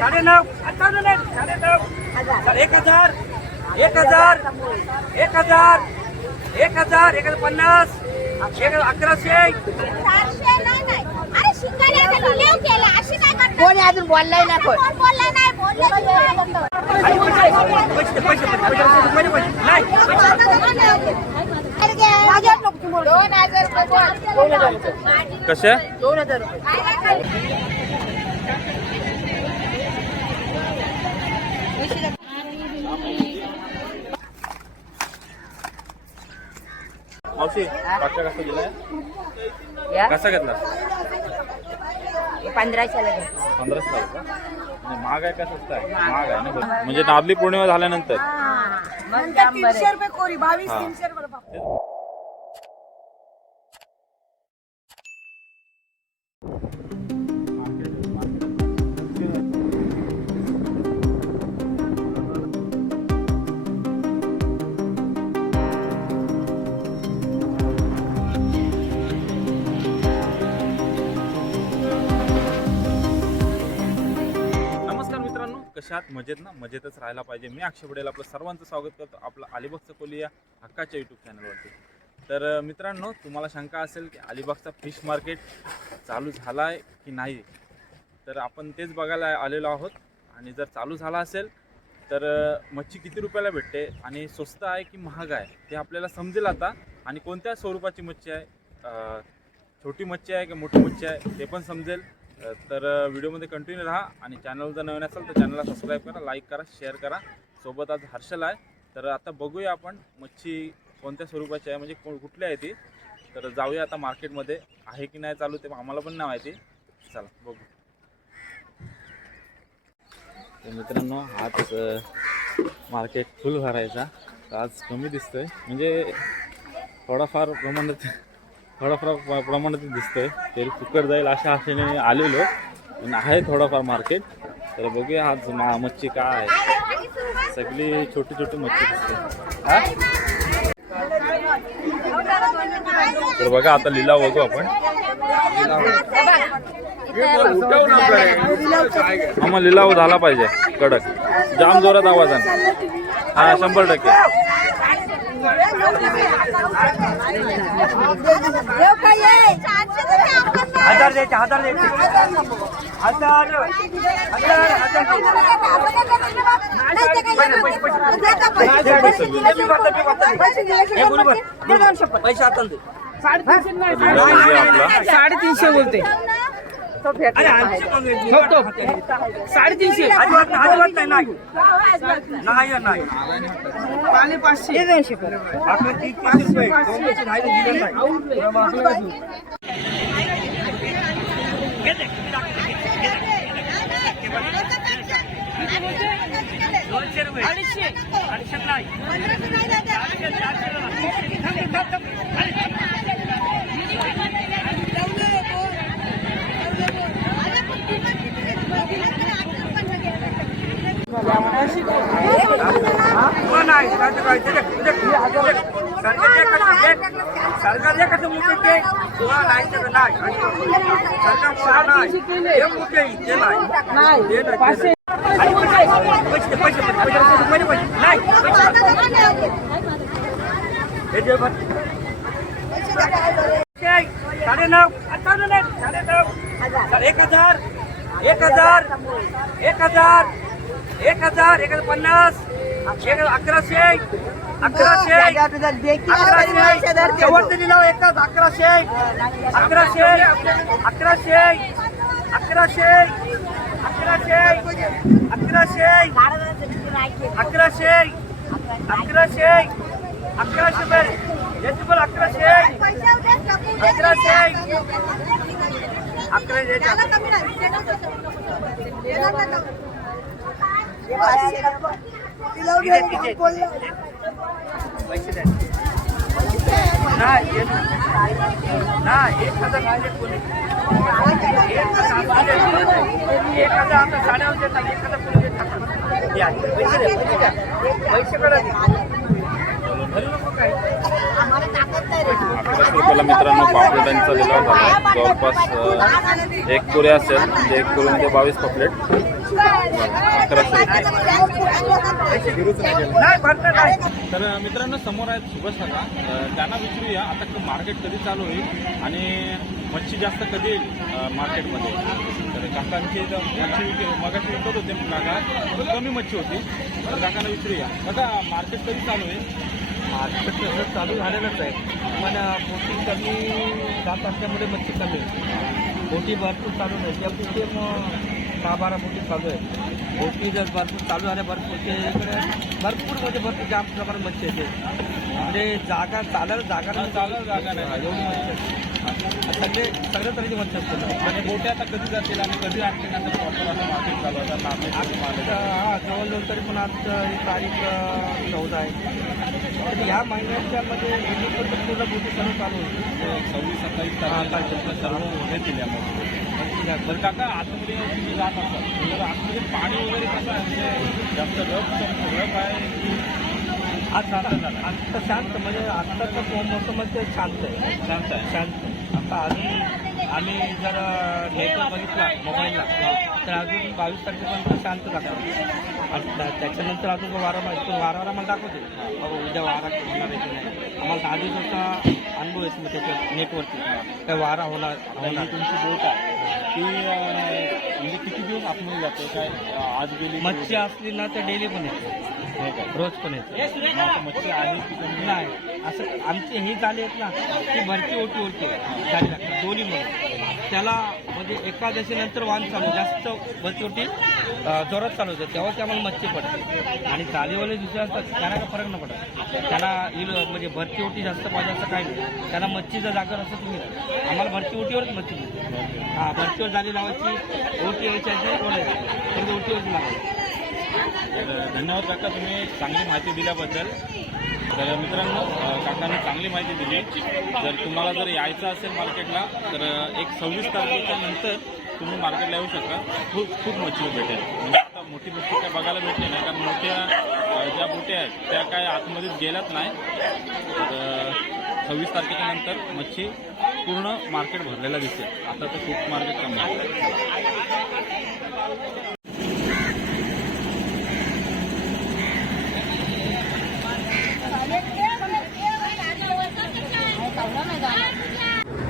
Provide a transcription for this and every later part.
साडे नऊ साडे नऊ एक हजार एक हजार एक हजार एक हजार एक हजार पन्नास एक हजार अकराशे. कोणी अजून बोललाय ना कोण पैसे पैसे दोन हजार मावशी पाचशा कसा दिलाय? या. कसा घेतला? हे पंधराशेला पंधराशे का महाग आहे का स्वस्त आहे? महाग. आहे ना. म्हणजे नारली पौर्णिमा झाल्यानंतर. मग आहे. रुपये कोरी बावीस. तीनशे रुपये मित्रांनो मजेत ना मजेतच राहायला पाहिजे. मी अक्षय पडेल आपलं सर्वांचं स्वागत करतो. आपलं अलिबागचं कोली या हक्काच्या यूट्यूब चॅनलवरती तर मित्रांनो तुम्हाला शंका असेल की अलिबागचा फिश मार्केट चालू झाला आहे की नाही? तर आपण तेच बघायला आलेलो आहोत. आणि जर चालू झाला असेल तर मच्छी किती रुपयाला भेटते आणि स्वस्त आहे की महाग आहे ते आपल्याला समजेल आता. आणि कोणत्या स्वरूपाची मच्छी आहे? छोटी मच्छी आहे की मोठी मच्छी आहे? ते पण समजेल. तर व्हिडिओमध्ये कंटिन्यू राहा आणि चॅनल जर नवीन असेल तर चॅनलला सबस्क्राईब करा लाईक करा शेअर करा. सोबत आज हर्षल आहे. तर आता बघूया आपण मच्छी कोणत्या स्वरूपाची आहे म्हणजे कोण कुठली आहे ती. तर जाऊया आता मार्केटमध्ये आहे की नाही चालू ते आम्हाला पण नाही माहिती. चला बघू. तर मित्रांनो आज मार्केट फुल भरायचा आज कमी दिसतंय. म्हणजे थोडाफार प्रमाणात थोडाफार प- प्रमाणात आहे तरी कुकर जाईल अशा आशेने आलेलो. पण आहे थोडाफार मार्केट तर बघूया आज मा मच्छी काय आहे. सगळी छोटी छोटी मच्छी दिसते. हा? तर बघा आता लिलाव बघू आपण. आम्हाला लिलाव झाला पाहिजे. कडक. जाम जोरात आवाज आहे हा शंभर टक्के. हजार द्यायचे हजार द्यायचे. हजार हजार हजार. हे बरोबर. पैसे आता साडेतीनशे बोलते. अरे आमचे पण दे. साडेतीनशे. अजिबात नाही, अजिबात नाही नाही. नाही. नाही पाले पाचशे. आपले तीस तीस रुपये. दोनशे राहिले दिले नाही. दोनशे रुपये. अडीचशे. अडीचशे नाही सरकार काय ते- ते- ते- सरकार जे कसं जे- सरकार जे कसं मोठे ते तुला नाही ते नाही सरकार मोठा नाही ते मोठे आहे, ते नाही ते नाही, ते नाही. आणि पैसे पैसे पैसे पैसे पैसे पैसे नाही पैसे हे जे बघ. ते साडे नऊ साडे नऊ एक हजार. एक हजार. एक हजार. एक हजार. एक हजार पन्नास. अकराशे. अकराशे शेवटचे लिलाव एकच अकराशे अकराशे अकराशे अकराशे अकराशे अकराशे अकराशे अकराशे अकराशे रुपये याची पण अकराशे अकराशे अकराशे मित्रांनो पापलेटांचा दिला होता जवळपास एक पुरे असेल म्हणजे एक पुरेमध्ये बावीस पापलेट. तर मित्रांनो समोर आहेत सुभाष काका त्यांना विचारूया आता मार्केट कधी चालू होईल आणि मच्छी जास्त कधी येईल मार्केटमध्ये तर काकांची मच्छी मगाशी विकत होते काका. कमी मच्छी होती. तर काकांना विचारूया. काका मार्केट कधी चालू होईल? मार्केट तसं चालू झालेलंच आहे. पण बोटी कमी जात असल्यामुळे मच्छी कमी आहे बोटी भरपूर चालू नाही त्या मग दहा बारा बोटी चालू आहे. बोटी जर भरपूर चालू झाल्या भरपूर ते इकडे भरपूर म्हणजे भरपूर जास्त प्रमाणात मच्छी येते. म्हणजे जागा चालायला जागा नाही. चालायला जागा नाही. एवढी मच्छी असते. सगळे सगळ्या तऱ्हेची मच्छी असते. आणि बोटे आता कधी जातील आणि कधी आणखी आता प्रॉपर असं मार्केट चालू आहे मार्केट हा जवळजवळ तरी पण आज ही तारीख अं, चौदा आहे. तर ह्या महिन्याच्या मध्ये पूर्ण बोटी सर्व चालू होईल. सव्वीस सत्तावीस तारखेला सर्व येतील यामध्ये तर काका आतमध्ये तुम्ही जात असाल. तर आतमध्ये पाणी वगैरे कसं आहे? म्हणजे जास्त रफ रफ आहे की आज शांत आता शांत म्हणजे आत्ताचं मोसम ते शांत आहे. शांत आहे. शांत. आता अजून आम्ही जर नेटवर बघितला मोबाईलला तर अजून बावीस तारखेपर्यंत शांत त्या- त्याच्यानंतर अजून वारा वारावर आम्हाला दाखवते. बाबा उद्या वारा होणार आहे की नाही? आम्हाला दहा दिवसाचा अनुभव आहे मग त्याच्या नेटवरती. काय वारा होणार होणार. तुमची बोट आहे. ती म्हणजे किती दिवस आतमध्ये जाते? काय आज गेली मच्छी? असली ना तर डेली पण येते. नाही का? रोज पण येते. मच्छी की? नाही असं आमची ही झाली आहेत ना ती भरती ओटी ओटी झाली लागतात दोन्ही म्हणून त्याला म्हणजे एकादशीनंतर वाण चालू जास्त भरती ओटी जोरात चालू होते. तेव्हा ते आम्हाला मच्छी पडते आणि चालीवाले दुसरे असतात त्यांना काय फरक नाही पडत. त्यांना इल म्हणजे भरती ओटी जास्त पाहिजे असं काही नाही. त्यांना मच्छीचा जागर असं तुम्ही आम्हाला भरती ओटीवरच मच्छी मिळते हां भरतीवर जाली लावायची ओटी यायची आहे ओढायची. तर ओटीवरती लावायची. धन्यवाद काका तुम्ही चांगली माहिती दिल्याबद्दल. तर मित्रांनो काकांनी चांगली माहिती दिली. जर तुम्हाला जर यायचं असेल मार्केटला तर एक सव्वीस तारखेच्या नंतर तुम्ही मार्केटला येऊ शकता. खूप खूप मच्छी भेटेल. म्हणजे आता मोठी मच्छी काय बघायला भेटली नाही कारण मोठ्या ज्या बोट्या आहेत त्या काय आतमध्येच गेल्याच नाही. तर सव्वीस तारखेच्या नंतर मच्छी पूर्ण मार्केट भरलेलं दिसेल. आता तर खूप मार्केट कमी आहे.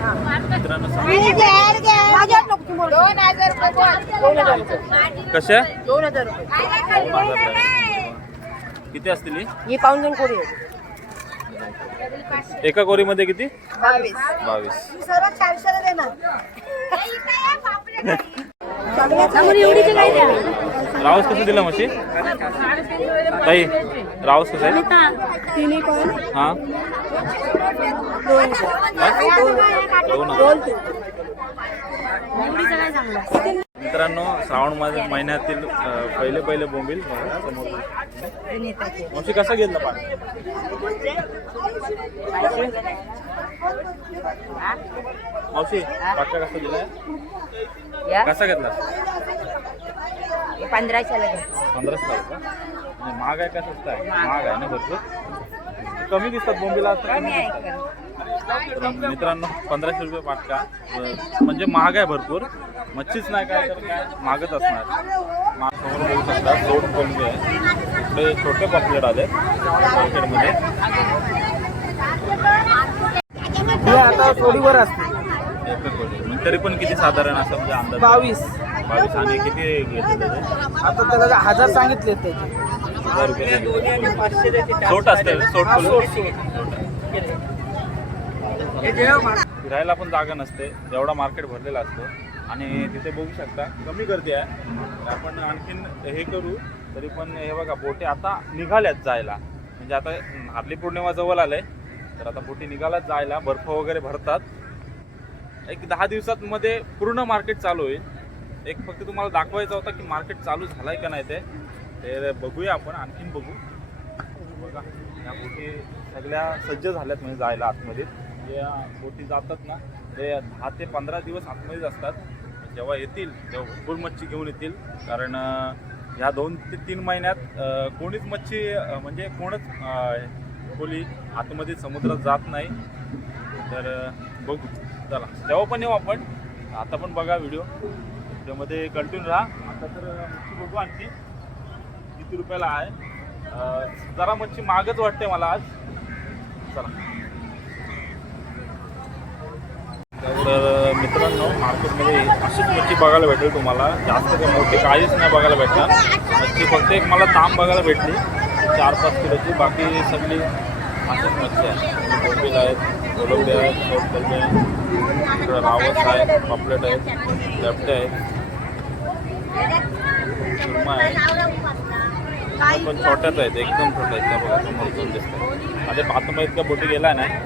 मित्रांनो कशा? दोन हजार रुपये. किती असतील ही? ही पाऊन आहे. एका कोरीमध्ये किती? बावीस. बावीस. देणार. रावस कसं दिला म्हशी? ताई रावस कसं आहे? हा? दोन हजार. मित्रांनो श्रावण महिन्यातील पहिले पहिले बोंबील. मावशी कसा घेतला पाणी? मावशी पाटका कसा दिलाय? या. कसा घेतला? हे पंधराशेला पंधराशे का म्हणजे महाग आहे का स्वस्त आहे? महाग आहे ना भरपूर? कमी दिसतात बोंबीला असं कमी कमी आहे दिसतात. कमी. तर मित्रांनो पंधराशे रुपये पाटका अं, म्हणजे महाग आहे भरपूर. मच्छीच नाही काय तर काय? महागच असणार. मा- समोर बघू शकता जोड कोणते आहे इकडे छोटे पॉपलेट आले मार्केटमध्ये. हे आता थोडीवर असते कोटी. मग तरी पण किती साधारण असं म्हणजे अंदाज? बावीस. बावीस आणि किती घेतले त्याचे? आता त्याला हजार सांगितले त्याचे. हजार रुपये सांगितले. सोट असते सोट हा, फुलं? सोड, सोड. फिरायला पण जागा नसते एवढा मार्केट भरलेला असतो. आणि तिथे बघू शकता कमी गर्दी आहे. आपण आणखीन हे करू तरी पण हे बघा बोटे आता निघाल्यात जायला. म्हणजे आता हार्ली पौर्णिमा जवळ आलंय तर आता बोटी निघाल्यात जायला बर्फ वगैरे भरतात. एक दहा दिवसात मध्ये पूर्ण मार्केट चालू होईल. एक फक्त तुम्हाला दाखवायचा होता की मार्केट चालू झालंय का नाही ते. तर बघूया आपण आणखीन बघू. बघा या बोटी सगळ्या सज्ज झाल्यात म्हणजे जायला आतमध्ये. या बोटी जातात ना ते दहा ते पंधरा दिवस आतमध्येच असतात. जेव्हा येतील तेव्हा भरपूर मच्छी घेऊन येतील. कारण ह्या दोन ते तीन महिन्यात कोणीच मच्छी म्हणजे कोणच खोली आतमध्ये समुद्रात जात नाही. तर बघू. चला तेव्हा पण येऊ आपण. आता पण बघा व्हिडिओ. त्यामध्ये कंटिन्यू राहा. आता तर मच्छी बघू आणखी. किती रुपयाला आहे? जरा मच्छी मागच वाटते मला आज. चला. तर मित्रांनो मार्केटमध्ये अशीच मच्छी बघायला भेटेल तुम्हाला. जास्त काही मोठी काहीच नाही बघायला भेटणार. मच्छी फक्त एक मला ताम बघायला भेटली. चार पाच किलोची. बाकी सगळी अशीच मच्छी आहे. आहेत. कोलंबी आहेत सोटकलबी आहेत इकडं रावस आहे पापलेट आहे लेपटे आहेत सुरमा आहे. पण छोट्याच आहेत एकदम छोट्या आहेत. त्या बघा समोर दोन दिसतात आता बाथरूम इतका बोटी गेला नाही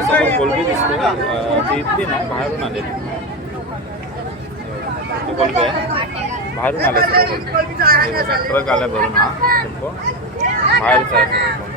समोर कोलबी दिसते. ती इथली ना बाहेरून आले. कोलबी आहे. बाहेरून आले ट्रक आल्या भरून हा. टेम्पो बाहेरचा आहे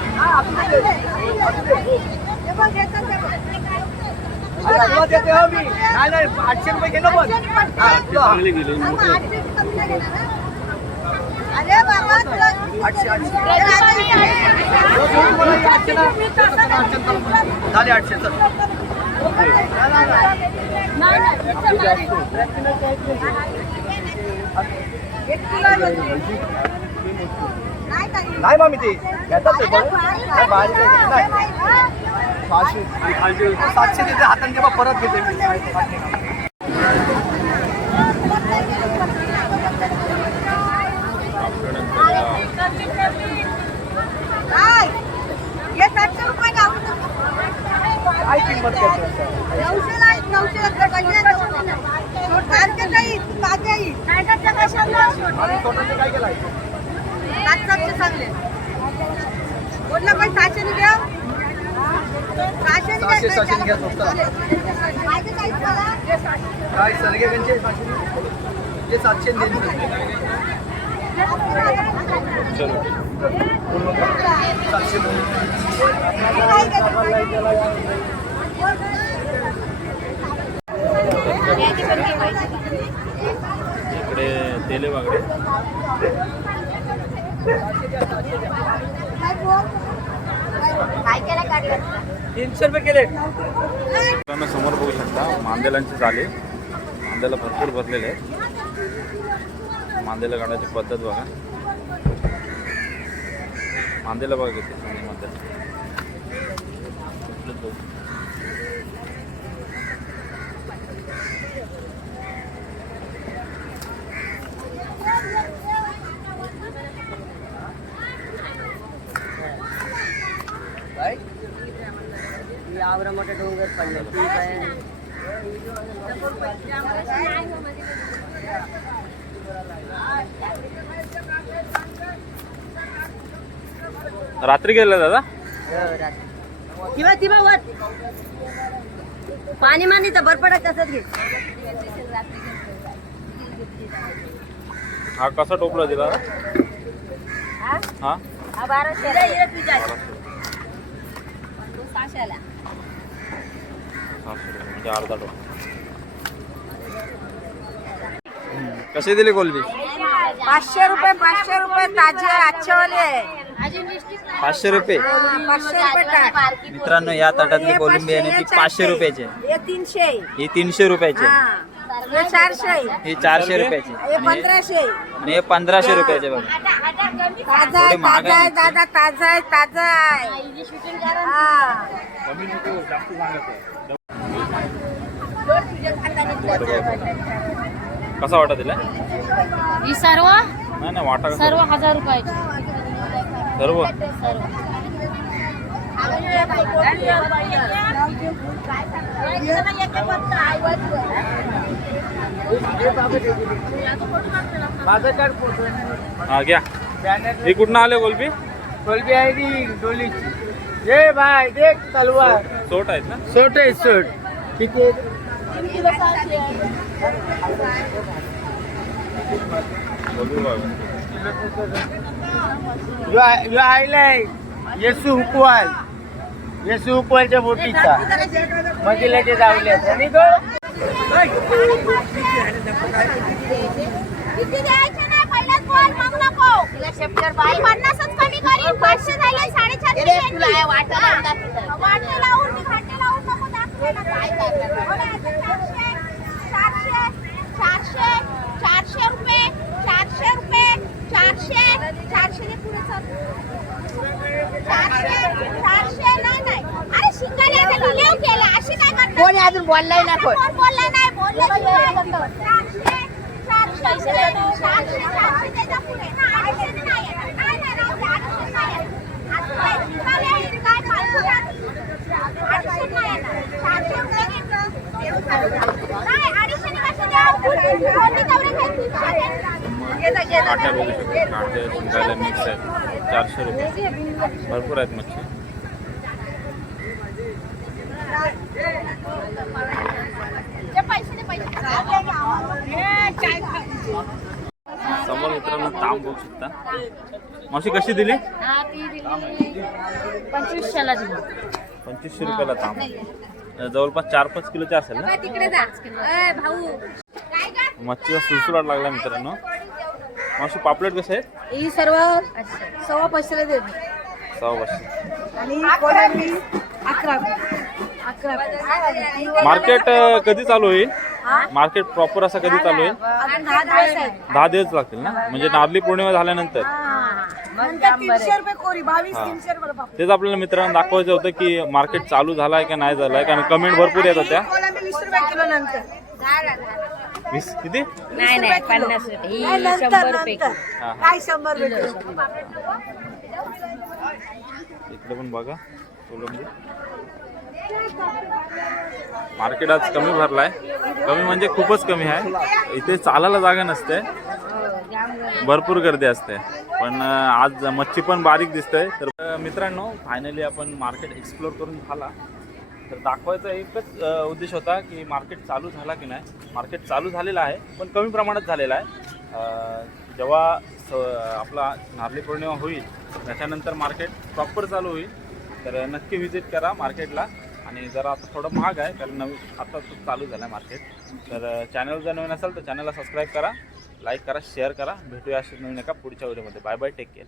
आठशे रुपये पण गेली तुला आठशे आठशे. झाले आठशे चल नाही मामी ते. घेतात ते पण. काय बाहेर घेत नाही. सहाशे सातशे देते. हाताने जेव्हा परत घेते मी काय हे सातशे रुपये गाव काय किंमत करतो नऊशेला आहेत, नऊशेला तर पाहिजे ना नऊशेला. मार्केट आहे, ताजे आहे. आणि टोटल काय केलं सात सातशे चांगले बोललं पण सहाशेने सहाशेने घ्या. सहाशे, सहाशेने घ्या, तुम्हाला? काय सरगेगंजचे ते सातशे देईन चलो सातशे देईन. घ्यायचं? इकडे तेले वागडे तीनशे रुपये केले मित्रांनो समोर बघू शकता मांदेलांचे झाले मांदेला भरपूर भरलेले आहेत. मांदेला काढायची पद्धत बघा. मांदेला बघा किती सोनी मांदेला इथलंच बघू. काय मोठे डोंगर पडले. ठीक आहे. रात्री गेला दादा? किंवा ती वर. पाणी मानी तर बरपडा तसंच घे. हा कसा टोपला दिला? हा? हा? हा बाराशे. तुझ्या म्हणजे अर्धा टोपला कसे दिले कोलबी पाचशे रुपये पाचशे रुपये ताजे आजचे वाले पाचशे रुपये? पाचशे रुपये टाक मित्रांनो या ताटातली कोलंबी आहे ना ती पाचशे रुपयाची. हे तीनशे. ही तीनशे रुपयाची. हा हे चारशे. ही चारशे रुपयाची. हे आणि पंधराशे. आणि हे पंधराशे रुपयाचे बघा. ताजा आहे दादा ताजा आहे ताजा आहे हा कमी नको जास्त सांगत आहे कसा वाटा दिला? ही सर्व? नाही नाही वाटा कसा सर्व हजार रुपयाची. सर्व? माझं काय हा घ्या. ही कुठनं आले कोलबी कोलबी आहे ती डोलीची. ये बाय देख तलवार. सोट आहेत ना? सोट आहे सोट. किती? यो आयलाय येसू हुकवाल येसू हुकवालच्या बोटीचा मधीला ते जावले. आणि तो पन्नासच कमी करीन. पाचशे झाले साडेचारशे लावून मी घाटे लावून नको दाखवायला काय करणार? बोला आता चारशे चारशे चारशे चारशे रुपये चारशे रुपये चारशे चारशे दे पुढे चल चारशे चारशे नाही नाही अरे शिंगाने आता लिलेव केला अशी काय करणार कोणी अजून बोललाय ना कोण? बोलला नाही बोलले अडीचशे काट्या बघू शकतो मिक्स आहेत चारशे रुपये भरपूर आहेत मच्छी समोर मित्रांनो तांब बघू शकता मावशी कशी दिली? हा पंचवीसशेला दिली. पंचवीसशे रुपयाला तांब. जवळपास चार पाच किलोचे असेल ना? मच्छीचा सुळसुळाट लागला मित्रांनो. मावशी पापलेट कसे आहेत ही सर्व सव्वा पाचशेला देत सहा पाचशे. आणि अकरा अकरा मार्केट अं, कधी चालू होईल? मार्केट प्रॉपर असं कधी चालू होईल? अजून दहा दिवस आहेत. दहा दिवस लागतील ना? म्हणजे नारली पौर्णिमा झाल्यानंतर. नंतर तीनशे रुपये कोरी बावीस हा. तीनशे रुपये बाप. तेच आपल्याला मित्रांनो दाखवायचं होतं की मार्केट चालू झालाय का नाही झालाय कारण कमेंट भरपूर येत होत्या. कोळंबी वीस रुपये किलो नंतर. वीस? किती? नाही नाही पन्नास रुपये. हा, हा. काय शंभर रुपये इकडे पण बघा कोलंबी मार्केट आज कमी भरलाय. कमी म्हणजे खूपच कमी आहे. इथे चालायला जागा नसते. भरपूर गर्दी असते. पण अं, आज मच्छी पण बारीक दिसतंय. तर अं, मित्रांनो फायनली आपण मार्केट एक्सप्लोर करून झाला तर दाखवायचा एकच उद्देश होता की मार्केट चालू झाला की नाही. मार्केट चालू झालेलं आहे पण कमी प्रमाणात झालेलं आहे. जेव्हा स- आपला नारळी पौर्णिमा होईल त्याच्यानंतर मार्केट प्रॉपर चालू होईल. तर नक्की व्हिजिट करा मार्केटला आणि जरा आता थोडं महाग आहे कारण नवीन आता चालू झालं आहे मार्केट तर चॅनल जर नवीन असेल तर चॅनलला सबस्क्राईब करा लाईक करा शेअर करा. भेटूया अशी नवीन एका पुढच्या व्हिडिओमध्ये बाय बाय टेक केअर